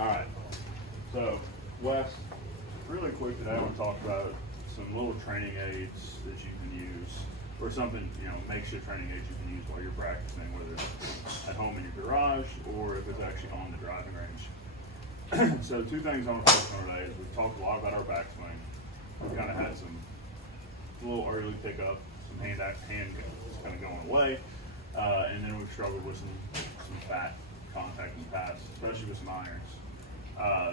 All right. So, Wes, really quick today, I want to talk about some little training aids that you can use, or something, makeshift training aids you can use while you're practicing, whether it's at home in your garage or if it's actually on the driving range. So, two things I want to focus on today is we've talked a lot about our backswing. We've kind of had some little early pickup, some hand kind of going away, and then we've struggled with some fat contact in the past, especially with some irons.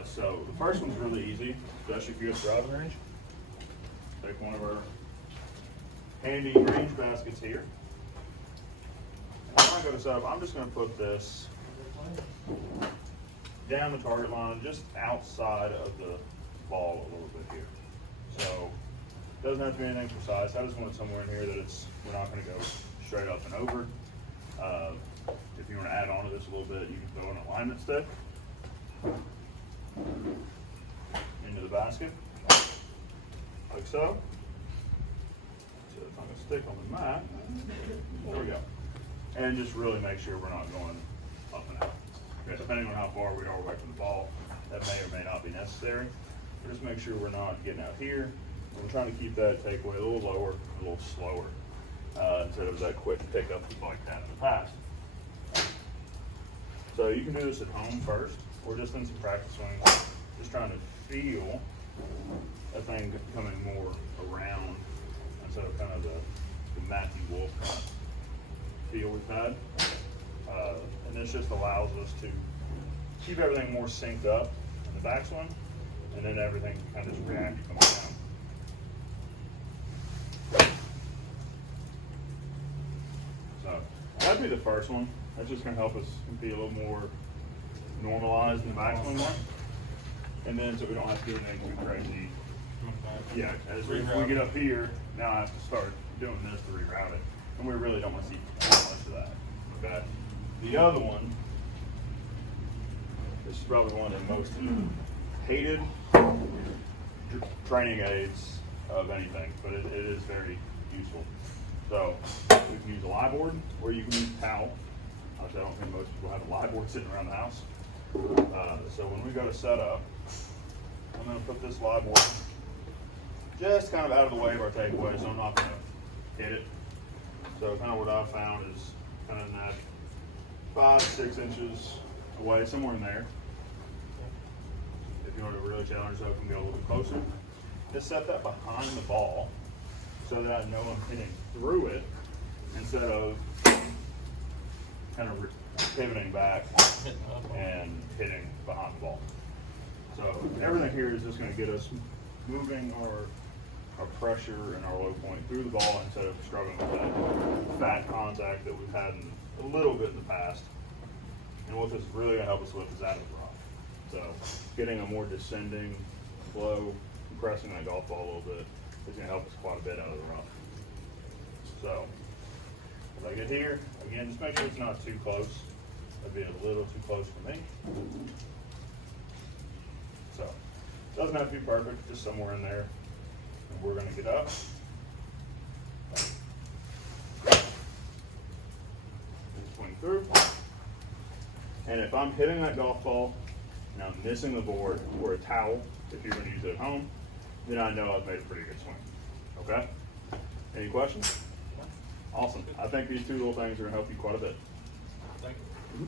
So the first one's really easy, especially if you're at the driving range. Take one of our handy range baskets here. And when I go to set up, I'm just going to put this down the target line, just outside of the ball a little bit here. So it doesn't have to be anything precise. I just want it somewhere in here that we're not going to go straight up and over. If you want to add on to this a little bit, you can throw an alignment stick into the basket, like so. So it's not going to stick on the mat. There we go. And just really make sure we're not going up and out. Okay, depending on how far we are away from the ball, that may or may not be necessary. But just make sure we're not getting out here. We're trying to keep that takeaway a little lower, a little slower, instead of that quick pickup like that in the past. So you can do this at home first, or just in some practice swings, just trying to feel that thing coming more around instead of kind of the Matthew Wolf kind of feel we've had. And this just allows us to keep everything more synced up in the backswing, and then everything can kind of just react coming down. So that'd be the first one. That's just going to help us be a little more normalized in the backswing one. And then so we don't have to do anything too crazy. Yeah, as we get up here, now I have to start doing this to reroute it. And we really don't want to see too much of that. Okay. The other one, this is probably one of the most hated training aids of anything, but it is very useful. So we can use a lie board, or you can use a towel. I don't think most people have a lie board sitting around the house. So when we go to set up, I'm going to put this lie board just kind of out of the way of our takeaway, so I'm not going to hit it. So kind of what I've found is kind of in that 5-6 inches away, somewhere in there. If you want to really challenge yourself and go a little bit closer, just set that behind the ball so that I know I'm hitting through it instead of kind of pivoting back and hitting behind the ball. So everything here is just going to get us moving our pressure and our low point through the ball instead of struggling with that fat contact that we've had a little bit in the past. And what this is really going to help us with is out of the rough. So getting a more descending flow, compressing that golf ball a little bit is going to help us quite a bit out of the rough. So if I get here, again, just make sure it's not too close. That'd be a little too close for me. So it doesn't have to be perfect, just somewhere in there. And we're going to get up. And swing through. And if I'm hitting that golf ball and I'm missing the board or a towel, if you're going to use it at home, then I know I've made a pretty good swing. Okay? Any questions? Awesome. I think these two little things are going to help you quite a bit. Thank you.